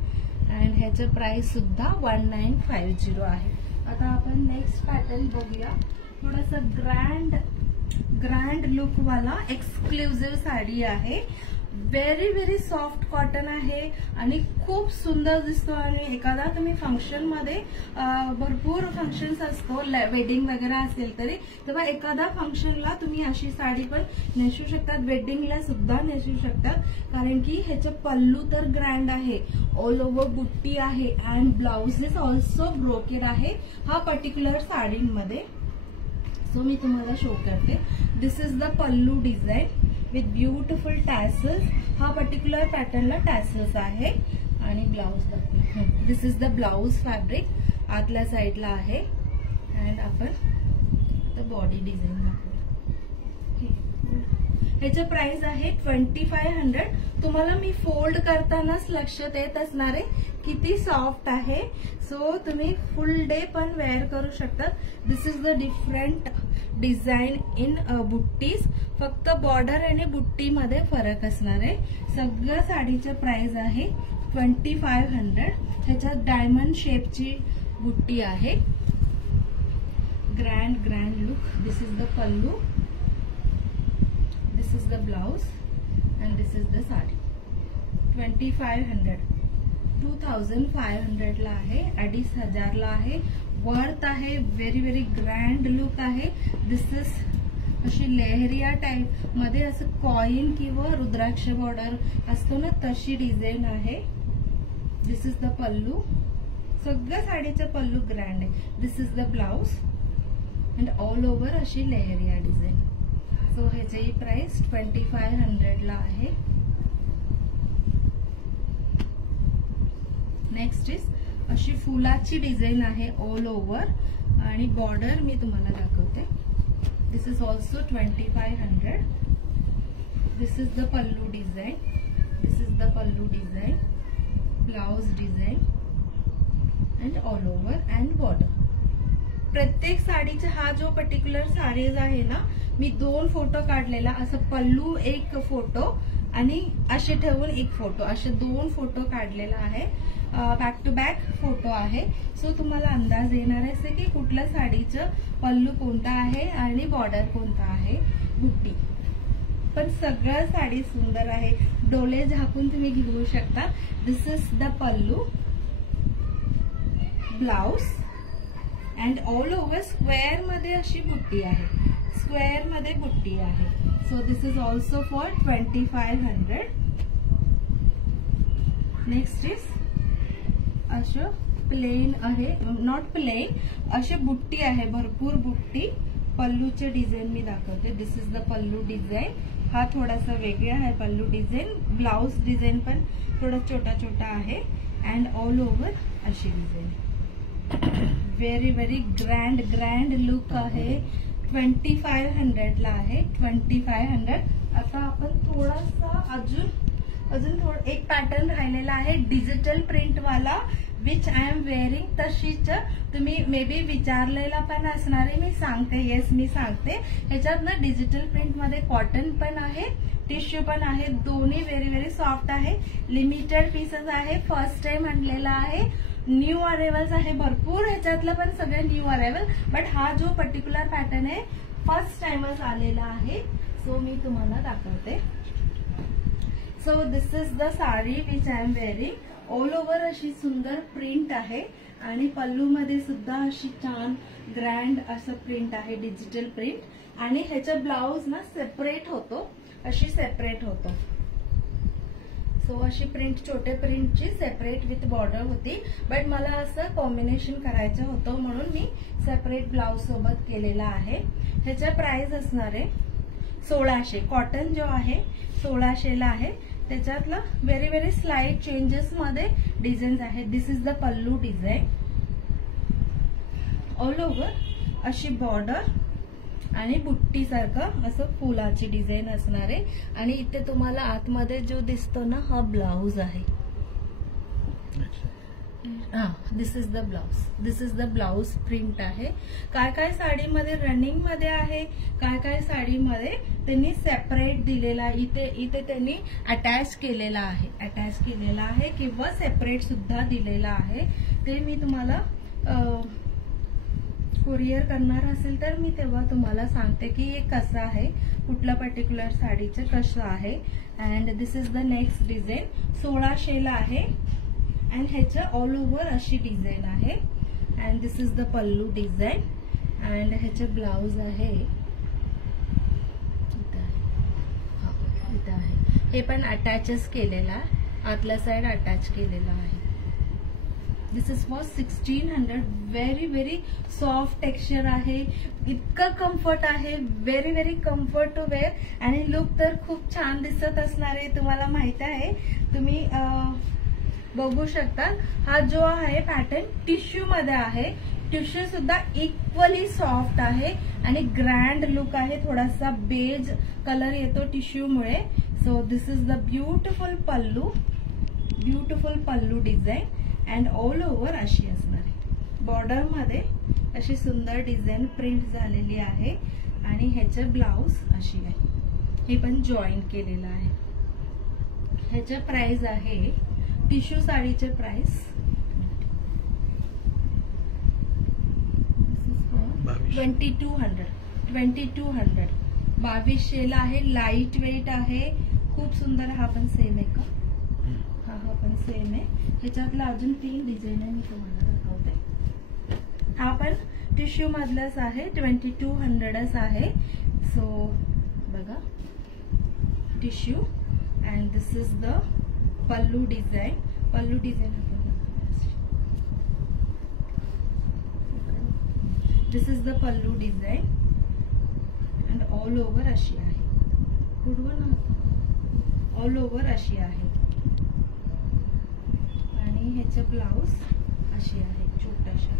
and ह्याचं प्राइस सुद्धा 1950 आहे. आता आपण नेक्स्ट पॅटर्न बघूया. थोडासा ग्रँड लुक वाला एक्सक्लुझिव्ह साडी आहे. व्हेरी व्हेरी सॉफ्ट कॉटन आहे आणि खूप सुंदर दिसतो. आणि एखादा तुम्ही फंक्शन मध्ये भरपूर फंक्शन्स असतो, वेडिंग वगैरे असेल तरी, तेव्हा एखादा फंक्शनला तुम्ही अशी साडी पण नेसू शकतात, वेडिंगला सुद्धा नेसू शकतात. कारण की ह्याचं पल्लू तर ग्रँड आहे, ऑल ओव्हर बुट्टी आहे and blouse is also brocade आहे हा पर्टिक्युलर साडीमध्ये. सो मी तुम्हाला शो करते. This is the pallu design with beautiful tassels. हा पर्टिक्युलर पॅटर्नला टॅसल्स आहे आणि ब्लाउज दाखवते. This is the blouse fabric आतल्या साईडला आहे अँड आपण बॉडी डिझाईन दाखवतो. ह्याचं प्राइस आहे 2500. तुम्हाला मी फोल्ड करतानाच लक्षात येत असणार आहे किती सॉफ्ट आहे. सो तुम्ही फुल डे पण वेअर करू शकता. This is the different design in buttis. फक्त बॉर्डर आणि बुट्टी मध्ये फरक असणार आहे. सगळ्या साडीचं प्राइस आहे 2500. ह्याच्यात डायमंड शेपची बुट्टी आहे. Grand look. This is the pallu, this is the blouse and this is the sari. 2500, 2500 ला आहे, 2500 ला आहे. वर्थ आहे. व्हेरी व्हेरी ग्रँड लुक आहे. दिस इज अशी लेहरिया टाइप मध्ये असं कॉइन किंवा रुद्राक्ष बॉर्डर असतो ना, तशी डिझाईन आहे. This is the pallu. सगळ्या साडीचं पल्लू ग्रँड आहे. This is the blouse and all over अशी लेहरिया डिझाईन. सो ह्याची प्राइस 2500 ला आहे. नेक्स्ट इज अशी फुलाची डिझाईन आहे ऑल ओव्हर आणि बॉर्डर मी तुम्हाला दाखवते. This is also 2500. This is the pallu design, this is the pallu design, blouse design and all over and border. प्रत्येक साडीचा हा जो पर्टिक्युलर साडीज आहे ना, मी 2 फोटो काढलेला. असं पल्लू एक फोटो आणि असे ठेवून एक फोटो, असे 2 फोटो काढलेला आहे. बॅक टू बॅक फोटो आहे. सो तुम्हाला अंदाज येणार आहे की कुठल्या साडीचं पल्लू कोणता आहे आणि बॉर्डर कोणता आहे, बुट्टी. पण सगळं साडी सुंदर आहे. डोळे झाकून तुम्ही घेऊ शकता. This is the pallu, blouse and all over square मध्ये अशी बुट्टी आहे, स्क्वेअर मध्ये बुट्टी आहे. So this is also for 2500. Next is असं प्लेन आहे, नॉट प्लेन, अशी बुट्टी आहे, भरपूर बुट्टी. पल्लूचे डिझाईन मी दाखवते. This is the pallu design. हा थोडासा वेगळा आहे पल्लू डिझाईन. ब्लाउज डिझाईन पण थोडा छोटा छोटा आहे अँड ऑल ओव्हर अशी design. Very very grand look आहे. 2500 ला आहे. 2500. आता आपण थोडासा अजून एक पॅटर्न राहिलेला आहे डिजिटल प्रिंट वाला, विच आय एम वेअरिंग. तशीच तुम्ही मे बी विचारलेला पण असणार आहे. मी सांगते, येस मी सांगते. ह्याच्यात ना डिजिटल प्रिंट मध्ये कॉटन पण आहे, टिश्यू पण आहे. दोन्ही व्हेरी व्हेरी सॉफ्ट आहे. लिमिटेड पीसेस आहे. फर्स्ट टाइम आणलेला आहे. न्यू अरायवल्स आहे भरपूर. ह्याच्यातलं पण सगळे न्यू अरायवल. बट हा जो पर्टिक्युलर पॅटर्न आहे फर्स्ट टाइमच आलेला आहे. सो मी तुम्हाला दाखवते. So this is the sari which I am wearing. All over अशी सुंदर प्रिंट आहे आणि पल्लू मध्ये सुद्धा अशी छान ग्रँड असं प्रिंट आहे, डिजिटल प्रिंट. आणि ह्याचा ब्लाउज ना सेपरेट होतो, अशी सेपरेट होतो. सो अशी प्रिंट, छोटे प्रिंटची सेपरेट विथ बॉर्डर होती. बट मला असं कॉम्बिनेशन करायचं होतं म्हणून मी सेपरेट ब्लाउज सोबत केलेला आहे. ह्याचा प्राइस असणार आहे 1600. कॉटन जो आहे 1600 ला आहे. त्याच्यातला व्हेरी व्हेरी स्लाइट चेंजेस मध्ये डिझाईन्स आहेत. This is the pallu design. All over अशी बॉर्डर आणि बुट्टी सारखं असं फुलाची डिझाईन असणार आहे. आणि इथे तुम्हाला आतमध्ये जो दिसतो ना, हा ब्लाउज आहे. This is the blouse. This is the blouse print आहे. काय काय साडीमध्ये रनिंग मध्ये आहे, काय काय साडीमध्ये त्यांनी सेपरेट दिलेला, इथे त्यांनी अटॅच केलेला आहे किंवा सेपरेट सुद्धा दिलेला आहे. ते मी तुम्हाला कुरिअर करणार असेल तर मी तेव्हा तुम्हाला सांगते की हे कसं आहे, कुठल्या पर्टिक्युलर साडीचं कसं आहे. And this is the next design. 1600 आहे अँड ह्याचं ऑल ओव्हर अशी डिझाईन आहे. And this is the pallu design. And ह्याचं ब्लाउज आहे, इथं आहे. हे पण अटॅचच केलेला, आतल्या साइड अटॅच केलेला आहे. This is for 1600. Very very soft texture आहे, इतकं कम्फर्ट आहे, very very comfort to wear. आणि लुक तर खूप छान दिसत असणार आहे. तुम्हाला माहित आहे, तुम्ही बघू शकता. हा जो आहे पॅटर्न टिश्यू मध्ये आहे. टिश्यू सुद्धा इक्वली सॉफ्ट आहे आणि ग्रँड लुक आहे. थोडासा बेज कलर येतो टिश्यू मुळे. So this is the beautiful pallu design and all over अशी असणार आहे. बॉर्डर मध्ये अशी सुंदर डिझाईन प्रिंट झालेली आहे आणि ह्याचं ब्लाउज अशी आहे. हे पण जॉईन केलेलं आहे. ह्याचं प्राइस आहे, टिश्यू साडीचे प्राइस 2200. 2200 आहे. लाईट वेट आहे, खूप सुंदर. हा पण सेम आहे का? हा पण सेम आहे. ह्याच्यातला अजून 3 डिझाईन आहे, मी तुम्हाला दाखवते. हा पण टिश्यू मधलाच आहे, 2200च आहे. सो बघा, tissue. And this is the pallu design. This is the pallu design and all over अशी आहे. ऑल ओव्हर अशी आहे. आणि ह्याचं ब्लाउज अशी आहे, छोटाशा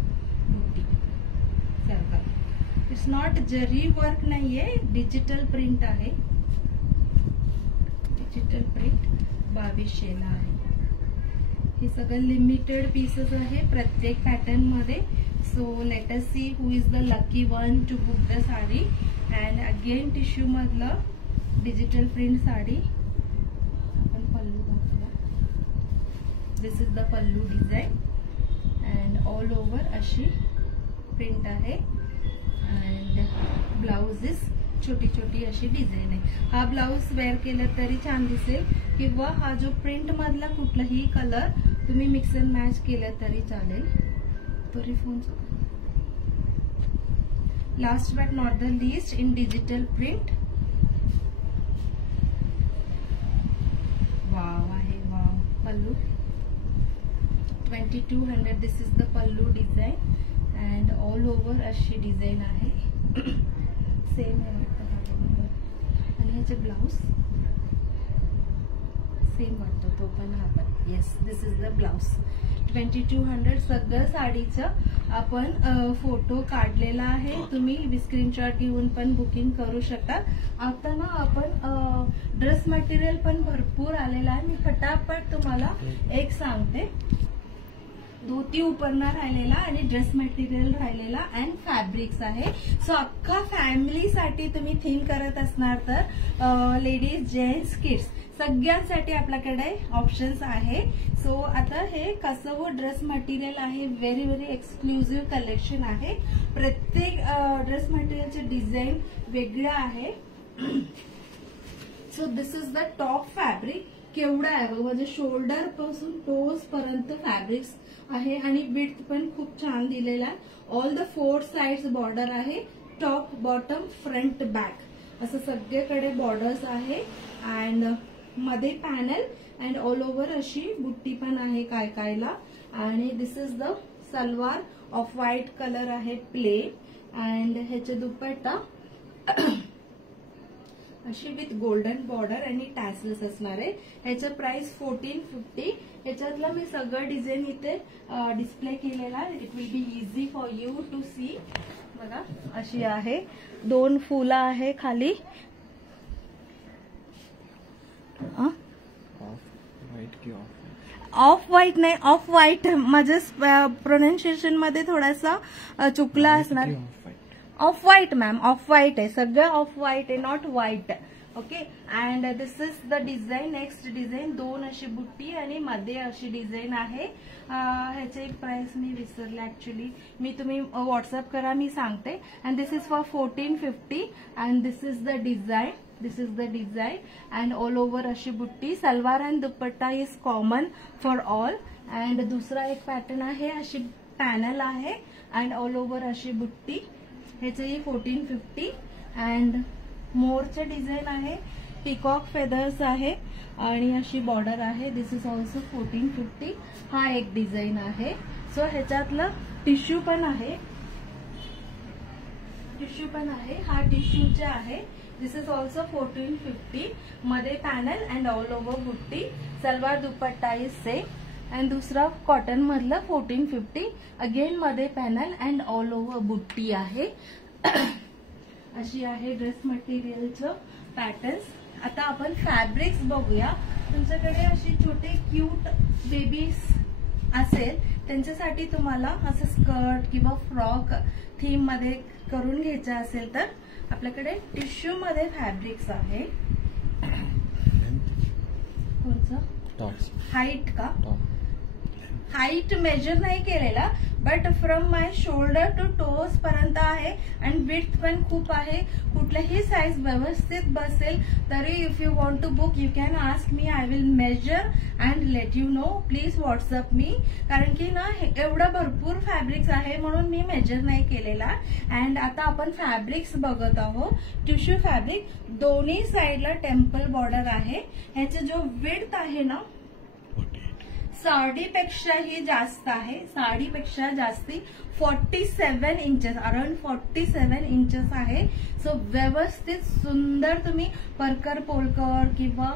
मोठी सारखा. इट्स नॉट जरी वर्क नाहीये, डिजिटल प्रिंट आहे. डिजिटल प्रिंट 2200 आहे. हे सगळं लिमिटेड पीसेस आहे प्रत्येक पॅटर्न मध्ये. So let us see who is the lucky one to book the sari. And again tissue मधलं डिजिटल प्रिंट साडी. आपण पल्लू दाखवला. This is the pallu design and all over अशी प्रिंट आहे. अँड ब्लाउज इज छोटी छोटी अशी डिझाईन आहे. हा ब्लाउज वेअर केलं तरी छान दिसेल किंवा हा जो प्रिंट मधला कुठलाही कलर तुम्ही मिक्स अँड मॅच केलं तरी चालेल. तरी फोन last but not the least in digital print. Wow आहे, wow. Pallu 2200. This is the pallu design and all over अशी डिझाईन आहे. सेम आहे आणि ह्याचे ब्लाउज सेम वाटतो तो पण. हा पण yes, this is the blouse. 2200. सगळं साडीचं आपण फोटो काढलेला आहे. तुम्ही स्क्रीनशॉट घेऊन पण बुकिंग करू शकता. आता ना आपण ड्रेस मटेरियल पण भरपूर आलेला आहे. मी फटाफट तुम्हाला एक सांगते. धोती उपरणा राहिलेला आणि ड्रेस मटेरियल राहिलेला अँड फॅब्रिक्स आहे. सो अख्खा फॅमिलीसाठी तुम्ही थीम करत असणार तर लेडीज, जेंट्स, किड्स सगळ्यांसाठी आपल्याकडे ऑप्शन्स आहे. सो आता हे कसं व ड्रेस मटेरियल आहे, व्हेरी व्हेरी एक्सक्लुझिव्ह कलेक्शन आहे. प्रत्येक ड्रेस मटेरियलचे डिझाईन वेगळं आहे. So this is the top fabric. केवढा आहे बघा, म्हणजे शोल्डर पासून टोज पर्यंत फॅब्रिक्स आहे आणि विड्थ पण खूप छान दिलेला आहे. ऑल द 4 साइड्स बॉर्डर आहे. टॉप, बॉटम, फ्रंट, बॅक असं सगळीकडे बॉर्डर्स आहे. अँड मध्ये पॅनल अँड ऑल ओव्हर अशी बुट्टी पण आहे काय कायला. आणि this is the salwar off white colour आहे, प्लेन. अँड ह्याचे दुपट्टा अशी विथ गोल्डन बॉर्डर आणि टॅसल्स असणार आहे. ह्याचं प्राइस 1450. ह्याच्यातलं मी सगळं डिझाईन इथे डिस्प्ले केलेला आहे. It will be easy for you to see. बघा अशी आहे. 2 फुलं आहे खाली. ऑफ व्हाईट नाही, ऑफ व्हाईट. माझं प्रोनाउन्सिएशन मध्ये थोडासा चुकला असणार. Off white ma'am, off white आहे सगळं, ऑफ व्हाईट आहे, not white. Okay. And this is the design. Next design 2 अशी बुट्टी आणि मध्ये अशी डिझाईन आहे. ह्याची प्राइस मी विसरले ऍक्च्युली. तुम्ही व्हॉट्सअप करा, मी सांगते. And this is for 1450. And this is the design. This is the design and all over अशी बुट्टी. Salwar and dupatta is common for all. And दुसरा एक पॅटर्न आहे, अशी पॅनल आहे अँड ऑल ओव्हर अशी बुट्टी. ह्याचंही 1450. अँड मोरचे डिझाईन आहे, पिकॉक फेदर्स आहे आणि अशी बॉर्डर आहे. This is also 1450. हा एक डिझाईन आहे. सो ह्याच्यातलं टिश्यू पण आहे, हा टिश्यूचे आहे. This is also 1450. मध्ये पॅनल अँड ऑल ओव्हर बुट्टी. सलवार दुपट्टा इज सेम. अँड दुसरा कॉटन मधलं 1450. अगेन मध्ये panel and all over butti आहे. अशी आहे ड्रेस मटेरियलचं पॅटर्न्स. आता आपण फॅब्रिक्स बघूया. तुमच्याकडे अशी छोटे क्यूट बेबीज असेल त्यांच्यासाठी तुम्हाला असं स्कर्ट किंवा फ्रॉक थीम मध्ये करून घ्यायचं असेल तर आपल्याकडे टिश्यू मध्ये फॅब्रिक्स आहे. कोणचं? हाईट का? हाईट मेजर नाही केलेला, but from my shoulder to toes पर्यंत आहे. अँड विड्थ पण खूप आहे. कुठल्याही साईज व्यवस्थित बसेल तरी if you want to book you can ask me. I will measure and let you know. Please WhatsApp me. कारण की ना एवढं भरपूर फॅब्रिक्स आहे म्हणून मी मेजर नाही केलेला. अँड आता आपण फॅब्रिक्स बघत आहोत. टिश्यू फॅब्रिक, दोन्ही साईडला टेम्पल बॉर्डर आहे. ह्याचे जो विड्थ आहे ना साडीपेक्षाही जास्त आहे, साडीपेक्षा जास्ती 47 इंचेस, अराउंड 47 इंचेस आहे. सो व्यवस्थित सुंदर तुम्ही परकर पोलकर किंवा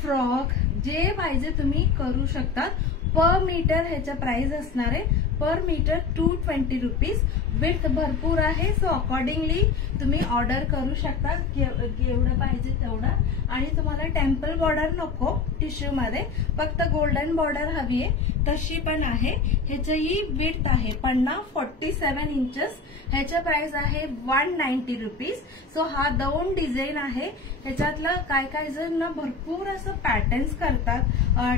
फ्रॉक जे पाहिजे तुम्ही करू शकता. पर मीटर ह्याचा प्राइस असणार आहे, पर मीटर 220 रुपीज. विड्थ भरपूर आहे, सो अकॉर्डिंगली तुम्ही ऑर्डर करू शकता केवढं पाहिजे तेवढं. आणि तुम्हाला टेम्पल बॉर्डर नको टिश्यू मध्ये, फक्त गोल्डन बॉर्डर हवी आहे तशी पण आहे. ह्याचीही विड्थ आहे 47 इंचेस. ह्याचा प्राइस आहे 190 रुपीज. सो हा 2 डिझाईन आहे. ह्याच्यातलं काय काय जण भरपूर असं पॅटर्न्स करतात,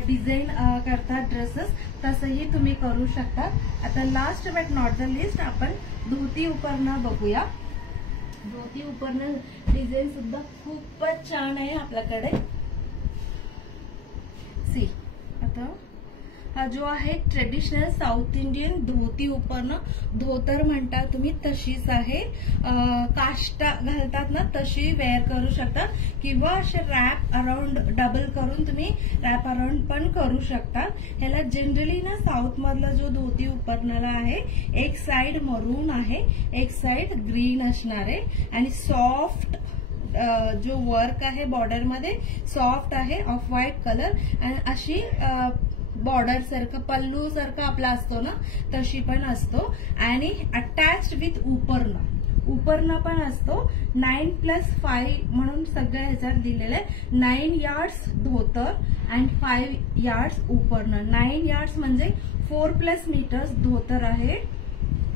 डिझाईन करतात ड्रेसेस, तसंही तुम्ही करू शकता. आता last but not the list आपण धोती उपरणं बघूया. धोती उपरणं डिझाईन सुद्धा खूपच छान आहे आपल्याकडे. सी आता हा जो आहे ट्रेडिशनल साऊथ इंडियन धोती उपरणं, धोतर म्हणता तुम्ही तशीच आहे. काष्टा घालतात ना तशी वेअर करू शकता किंवा असे रॅप अराउंड डबल करून तुम्ही रॅप अराउंड पण करू शकता. ह्याला जनरली ना साऊथ मधला जो धोती उपरणारा आहे, एक साइड मरून आहे, एक साइड ग्रीन असणार आहे. आणि सॉफ्ट जो वर्क आहे बॉर्डर मध्ये सॉफ्ट आहे, ऑफ व्हाईट कलर. आणि अशी बॉर्डर सारखं पल्लू सारखं आपला असतो ना तशी पण असतो. आणि अटॅच्ड विथ उपरणं पण असतो. 9+5 म्हणून सगळं ह्याच्यात दिलेलं आहे. 9 यार्ड्स धोतर अँड 5 यार्ड्स उपरणं. 9 यार्ड्स म्हणजे 4+ मीटर्स धोतर आहे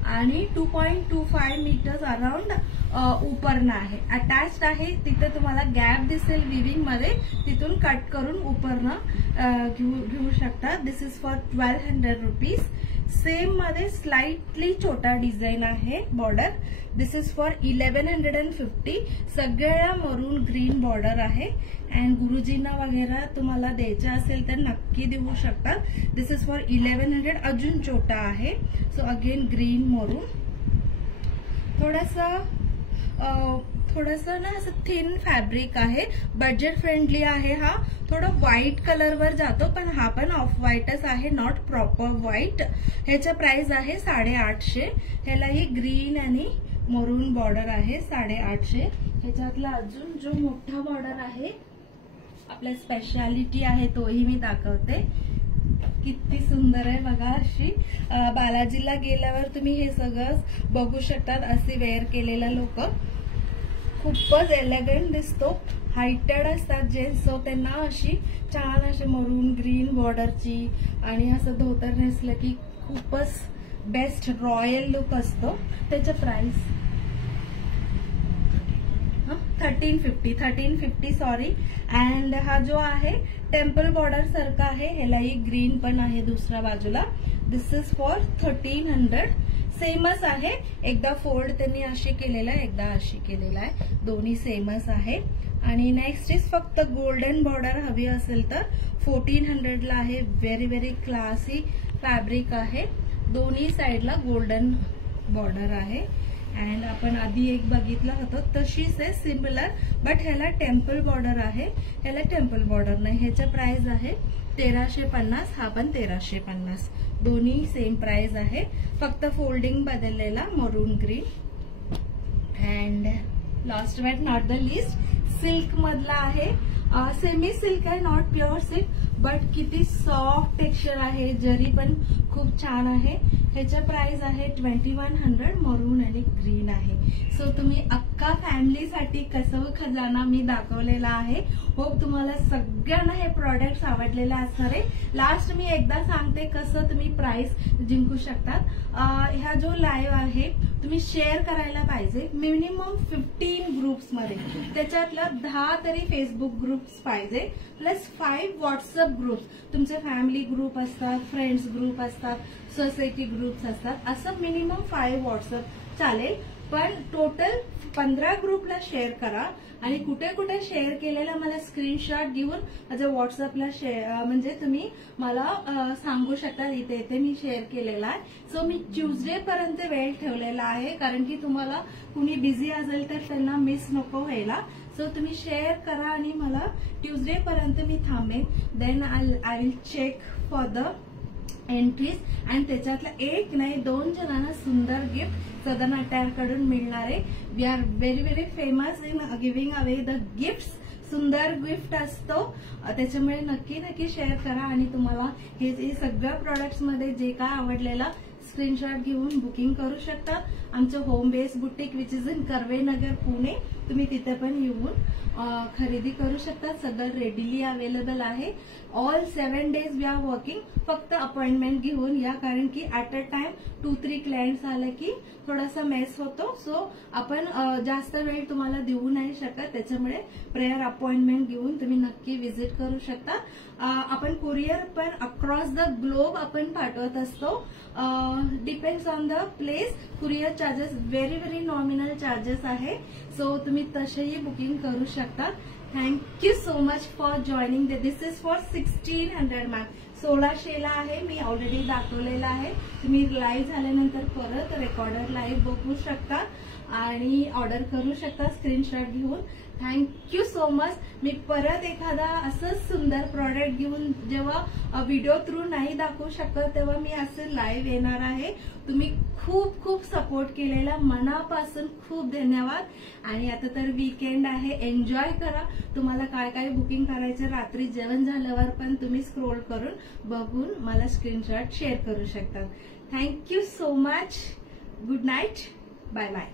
आणि 2.25 मीटर्स अराउंड उपरणं आहे. अटॅच्ड आहे, तिथे तुम्हाला गॅप दिसेल विविंग मध्ये, तिथून कट करून उपरणं घेऊ शकता. This is for 1200 rupees. Same मध्ये स्लाइटली छोटा डिझाईन आहे बॉर्डर. This is for 1150. सगळ्या मरून ग्रीन बॉर्डर आहे. अँड गुरुजींना वगैरे तुम्हाला द्यायचं असेल तर नक्की देऊ शकता. This is for 1100. अजून छोटा आहे. सो अगेन ग्रीन मरून, थोडंसं ना असं थिन फॅब्रिक आहे, बजेट फ्रेंडली आहे. हा थोडं व्हाईट कलरवर जातो, पण हा पण ऑफ व्हाईटच आहे, नॉट प्रॉपर व्हाईट. ह्याचा प्राइस आहे 850. ह्यालाही ग्रीन आणि मरून बॉर्डर आहे 850. ह्याच्यातला अजून जो मोठा बॉर्डर आहे, आपल्या स्पेशालिटी आहे, तोही मी दाखवते. किती सुंदर आहे बघा. अशी बालाजीला गेल्यावर तुम्ही हे सगळं बघू शकतात. असे वेअर केलेला लोक खूपच एलिगंट दिसतो. हायटेड असतात जेंट्स, सो त्यांना अशी छान अशी मरून ग्रीन बॉर्डरची आणि असं धोतर नेसलं की खूपच बेस्ट रॉयल लुक असतो. त्याचं प्राइस 1350 सॉरी. अँड हा जो आहे टेम्पल बॉर्डर सारखा आहे, ह्यालाही ग्रीन पण आहे दुसऱ्या बाजूला. दिस इज फॉर 1300. सेमच आहे, एकदा फोल्ड त्यांनी अशी केलेला आहे, एकदा अशी केलेला आहे, दोन्ही सेमच आहे. आणि नेक्स्ट इज फक्त गोल्डन बॉर्डर हवी असेल तर 1400 ला आहे. व्हेरी व्हेरी क्लासी फॅब्रिक आहे, दोन्ही साइडला गोल्डन बॉर्डर आहे. अँड आपण आधी एक बघितला होता तशीच आहे सिमिलर, बट ह्याला टेम्पल बॉर्डर आहे, ह्याला टेम्पल बॉर्डर नाही. ह्याचं प्राइस आहे 1350, हा पण 1350. दोन्ही सेम प्राइस आहे, फक्त फोल्डिंग बदललेला मरून green. And last but not the list, silk मधला आहे. सेमी सिल्क आहे, नॉट प्युअर सिल्क, बट किती सॉफ्ट टेक्स्चर आहे, जरी पण खूप छान आहे. ह्याचं प्राइस आहे 2100, मरून आणि ग्रीन आहे. सो तुम्ही अख्खा फॅमिलीसाठी कसव खजाना मी दाखवलेला आहे. होप तुम्हाला सगळ्यांना हे प्रोडक्ट्स आवडलेले असणार आहे. लास्ट मी एकदा सांगते कसं तुम्ही प्राइस जिंकू शकतात. ह्या जो लाईव्ह आहे तुम्ही शेअर करायला पाहिजे मिनिमम 15 ग्रुप्स मध्ये, त्याच्यातलं 10 तरी फेसबुक ग्रुप्स पाहिजे, प्लस 5 व्हॉट्सअप ग्रुप्स. तुमचे फॅमिली ग्रुप असतात, फ्रेंड्स ग्रुप असतात, सोसायटी ग्रुप्स असतात, असं मिनिमम 5 व्हॉट्सअप चालेल. पण टोटल 15 ग्रुपला शेअर करा आणि कुठे कुठे शेअर केलेला मला स्क्रीनशॉट घेऊन माझ्या व्हॉट्सअपला म्हणजे तुम्ही मला सांगू शकता इथे इथे मी शेअर केलेला आहे. सो मी ट्यूजडे पर्यंत वेळ ठेवलेला आहे, कारण की तुम्हाला कुणी बिझी असेल तर त्यांना मिस नको व्हायला. सो तुम्ही शेअर करा आणि मला ट्यूजडे पर्यंत मी थांबेन. Then I will check for the entries आणि त्याच्यातला एक नाही 2 जणांना सुंदर गिफ्ट सदन अटायर कडून मिळणार आहे. We are very very famous in giving away the gifts. सुंदर गिफ्ट असतो, त्याच्यामुळे नक्की नक्की शेअर करा आणि तुम्हाला हे सगळ्या प्रोडक्ट्स मध्ये जे काय आवडलेला स्क्रीनशॉट घेऊन बुकिंग करू शकता. आमचं home base boutique which is in Karvenagar Pune, तुम्ही तिथे पण येऊन खरेदी करू शकता. सगळं रेडीली अवेलेबल आहे. All 7 days we are working. फक्त अपॉइंटमेंट घेऊन या, कारण की ऍट अ टाइम 2-3 क्लायंट्स आले की थोडासा मेस होतो. सो आपण जास्त वेळ तुम्हाला देऊ नाही शकत, त्याच्यामुळे प्रेयर अपॉइंटमेंट घेऊन तुम्ही नक्की व्हिजिट करू शकता. आपण कुरिअर पण अक्रॉस द ग्लोब आपण पाठवत असतो. Depends on the place. Courier charges very very nominal charges आहे. सो तुम्ही तसेही बुकिंग करू शकता. Thank you so much for joining. This is for 1600 ma'am. 1600 ला आहे, मी ऑलरेडी दाखवलेला आहे. तुम्ही लाईव्ह झाल्यानंतर परत रेकॉर्डर लाईव्ह बघू शकता आणि ऑर्डर करू शकता स्क्रीनशॉट घेऊन. Thank you so much. मी परत एखादा असंच सुंदर प्रॉडक्ट घेऊन जेव्हा व्हिडिओ थ्रू नाही दाखवू शकत तेव्हा मी असं लाईव्ह येणार आहे. तुम्ही खूप खूप सपोर्ट केलेला मनापासून खूप धन्यवाद. आणि आता तर वीकेंड आहे, एन्जॉय करा. तुम्हाला काय काय बुकिंग करायचं रात्री जेवण झाल्यावर पण तुम्ही स्क्रोल करून बघून मला स्क्रीनशॉट शेअर करू शकता. Thank you so much. Good night. Bye bye.